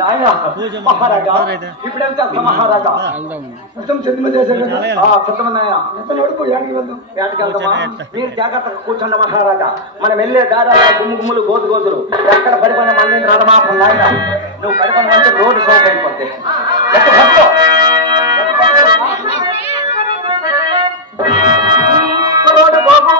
నాయన మహారాజా ఇప్పుడేం చేస్తా మహారాజా మీరు జాగ్రత్తగా కూర్చోండి మహారాజా మనం వెళ్ళే దారాల గుమ్ము గుమ్ములు గోతు గోతులు ఎక్కడ పడిపోయిన మళ్ళీ రథమాపం నాయన నువ్వు పడిపోయిన అంటే రోడ్డు సోపు అయిపోతే రోడ్డు బాబు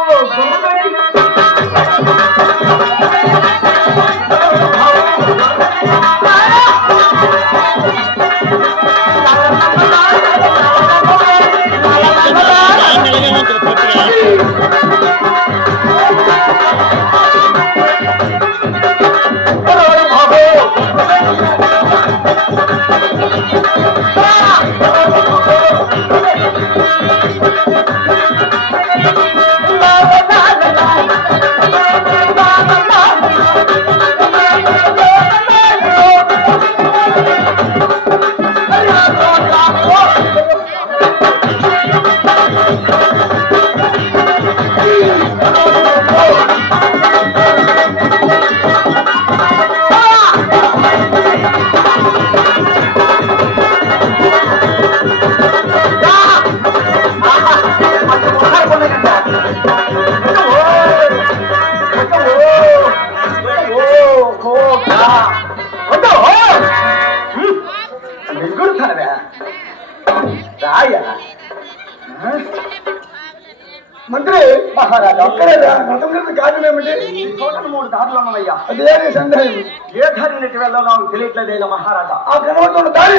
మంత్రి మహారాజా అక్కడేదా రథం మీద గాజులు ఏమిటి టోటల్ 3 దారులు అన్నయ్యా అదే సందేహం ఏ దారి నెట్టి వెళ్ళాలో నాకు తెలియట్లేదేగా మహారాజా ఆ కనబడుతున్న దారి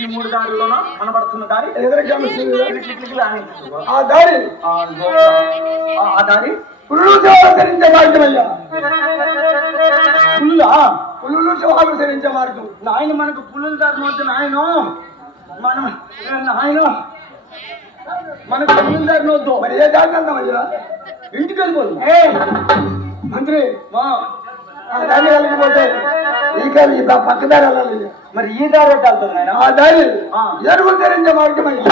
ఈ 3 దారుల్లోనా కనబడుతున్న దారి ఎదురుగా ఆ దారి ఆ దారి పుల్లు సేవకరించే మార్గమయ్యా పుల్లు సేవకరించే మార్గం నాయన మనకు పుల్లుల దారి వద్దు నాయన మనం నాయన మనకు పుల్లుల వద్దు మరి ఏ దారి అందామయ్యా ఇంటికి వెళ్ళిపోదు మంత్రి దాన్ని వెళ్ళకపోతే ఈ కాదు పక్క దారి వెళ్ళాలి మరి ఈ దారి వెళ్తుంది ఆయన ఆ దారి ఎరువులు తెరించే మార్గం అయ్యా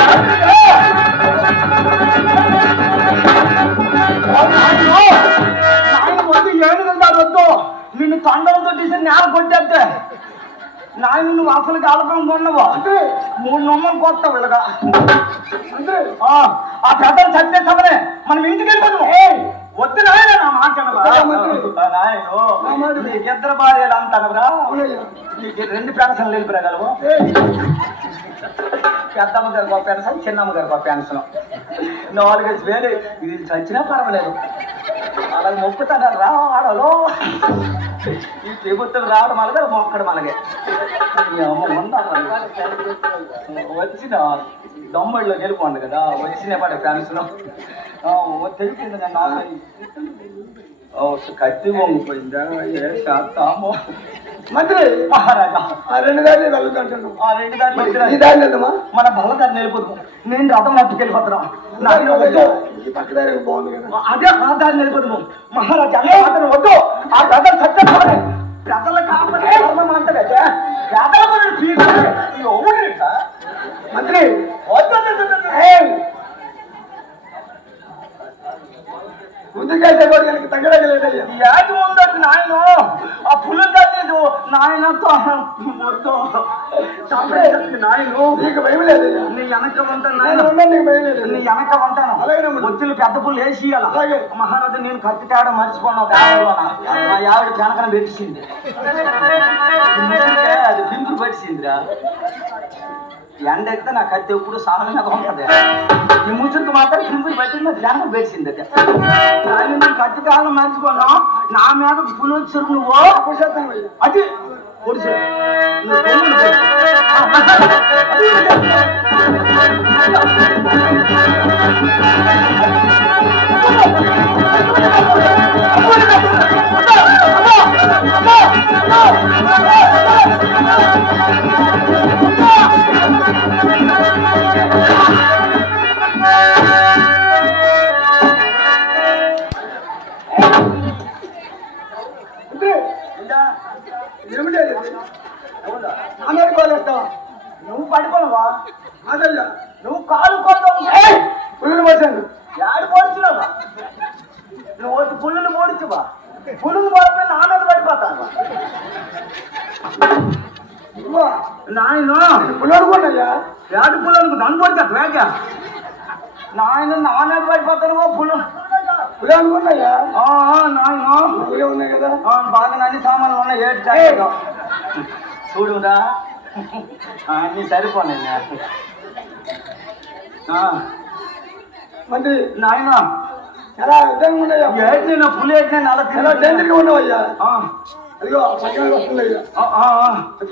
నాయన వద్దు ఏనుగుల దారి వద్దు నిన్ను కండంతో తీసి నేల కొట్టేస్తే నాయన నువ్వు అసలు కాలకం కొన్నావా అంటే 3 నమ్మకం కొత్త వెళ్ళగా అంటే ఆ పెద్దలు చచ్చే సమనే మనం ఇంటికి వెళ్ళిపోతాం వద్దు నాయన నా మాట నీకిద్దరు భార్యలు అంటారా నీకు 2 పెన్షన్లు వెళ్ళిపోగలవు పెద్దమ్మ గారికి ఒక పెన్షన్ చిన్నమ్మ గారికి ఒక పెన్షన్ 4,000 ఇది చచ్చినా పర్వాలేదు అలాగే మొక్కుతాను రావాడలో ఈ ప్రభుత్వం రావడం అలాగే మొక్కడం అలాగే వచ్చిన దొమ్మడిలో గెలుపోండి కదా వచ్చిన పడే పెన్షన్ తెలిసింది నేను కత్తి వంగిపోయిందా ఏ శాతామో మంత్రి మహారాజా ఆ 2 దారులు వెళ్ళుకుంటున్నాను ఆ 2 దారులు మన బల్లదారి వెళ్ళిపోతాం నేను రథం నట్టుకు వెళ్ళిపోతున్నాం పక్క దారి బాగుంది కదా అదే ఆ దారి వెళ్ళిపోతాము మహారాజా అనే అతను వద్దు ఆ రథం సత్యం ప్రజల కాపడే అంటారు పేదల మంత్రి ముందుకైతే కూడా తగ్గడగలేదయ్యా యాది ఉందండి నాయన ఆ పుల్లు తగ్గదు నాయనతో వద్దు నాయన నీకు భయం లేదు నీ వెనక ఉంటాను నాయన నీకు భయం లేదు నీ వెనక ఉంటాను అలాగే ఒత్తులు పెద్ద పుల్లు వేసి అలాగే మహారాజు నేను కత్తి తేడా మర్చిపోను మా ఆవిడ వెనకన పెట్టింది అది పింపులు పట్టిందిరా ఎండ ఎక్కితే నా కత్తి ఎప్పుడు సాధనగా ఉంటుంది ఈ ముసురుకు మాత్రం పింపులు పట్టింది అది వెనక పెట్టింది నేను కత్తి కాలం మర్చిపోను నా మీద పులి వచ్చారు నువ్వు అది పొడిచా నువ్వు పడుకోవా అదల్లా నువ్వు కాలు కొడతావు పుల్లులు పోసాను యాడు పోడుచున్నావా నువ్వు వచ్చి పుల్లులు పోడుచువా పుల్లులు పోడిపోయి నా మీద పడిపోతాను నాయన పుల్లు అనుకోండియ్యా. ఏడు పుల్లు అనుకో దాన్ని పడితే వేగ నాయన నాన్న పడిపోతాను పుల్లు పుల్లు అనుకోండియ్యా. నాయన పుల్లే ఉన్నాయి కదా. బాగా అన్ని సామాన్లు ఉన్నాయి ఏడు చాయ్ చూడురా అన్ని సరిపోనాయి మంత్రి నాయన చాలా విధంగా ఉన్నాయా. ఏటి నా పులి ఏటి నేను అలా చాలా డేంజర్గా ఉన్నావయ్యా. అదిగో పక్కన వస్తుంది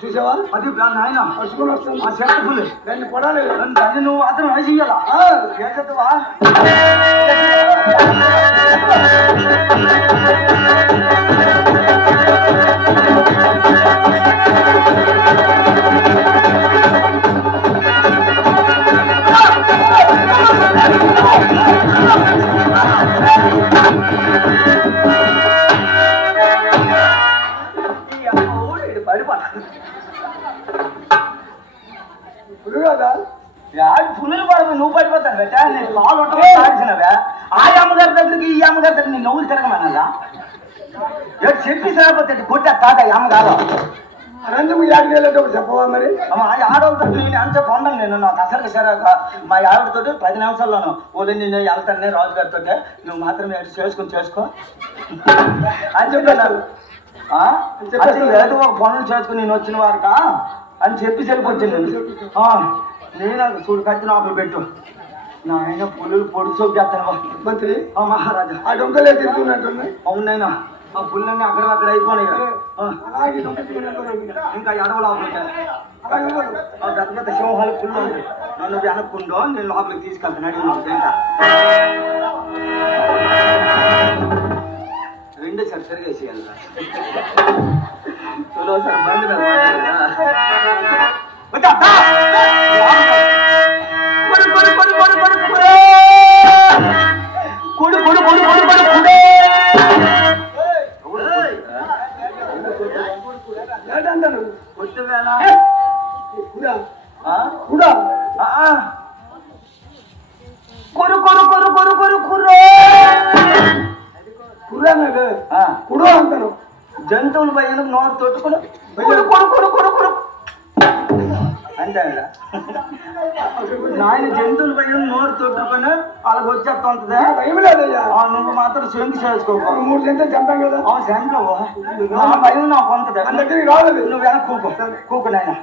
చూసావా? అది నాయన పసుకొని వస్తుంది. ఆ చెట్టు పులి దాన్ని కొడాలి. దాన్ని నువ్వు అతను వేసి ఇయ్యాలా ఏంటవా పుల్లు కదా. పులులు పడవు నువ్వు పడిపోతాను బెట్టా నేను కాలు ఉంటాడిసినవే ఆ అమ్మగారి దగ్గరికి ఈ అమ్మగారి దగ్గర నీ నవ్వులు తిరగమన్నదా చెప్పి సరిపోతే కొట్టా కాదా ఈ అమ్మగారు అనంతము యాడికి వెళ్ళేటప్పుడు చెప్పవా మరి? ఆడవాళ్ళతో నేను అంత పొందను నేను నాకు అసలు సరే మా ఆవిడతో 10 నిమిషాల్లోను ఓలే నేను వెళ్తాను రాజుగారితో నువ్వు మాత్రం చేసుకుని చేసుకో అని చెప్పాను. ఏదో ఒక పనులు చేసుకుని నేను వచ్చిన వారక అని చెప్పి సరిపోతుంది. నేను చూడు కత్తి నాకు పెట్టు నాయన పులులు పొడి సోపు చేస్తాను మంత్రి. మహారాజా ఆ డొంకలే తిరుగుతున్నట్టున్నాయి. అవునైనా ఆ పుల్లన్నీ అక్కడ అయిపోయినాయి ఇంకా ఎడవ లోపలికి పెద్ద పెద్ద సింహాలు పుల్లు ఉంది నన్ను వెనక్కుండో నేను లోపలికి తీసుకెళ్తాను అడిగి ఇంకా రెండోసారి తిరిగేసేయాలి చలోసారి బండి కొడు కొడు కొడు కొడు కొడు కొడు ఏంటంటాను? కొట్టువేనా కూడా కూడా కొరు కొరు కొరు కొరు కొరు కుర్రో కుర్రాడు కుడు అంటాను. జంతువులు పైన నోరు తొట్టుకుని కొడు కొడు కొడు కొడు కొడు అంతే నాయన జంతువుల పైన నోరు తొట్టుకుని వాళ్ళకి వచ్చేస్తా ఉంటుందా? భయం లేదయ్యా. నువ్వు మాత్రం శంకి చేసుకో 3 సెంట్లు చంపాం కదా. శంకవు నా భయం నాకు కొంత దగ్గరికి రాలేదు. నువ్వు వెనక కూకు నాయన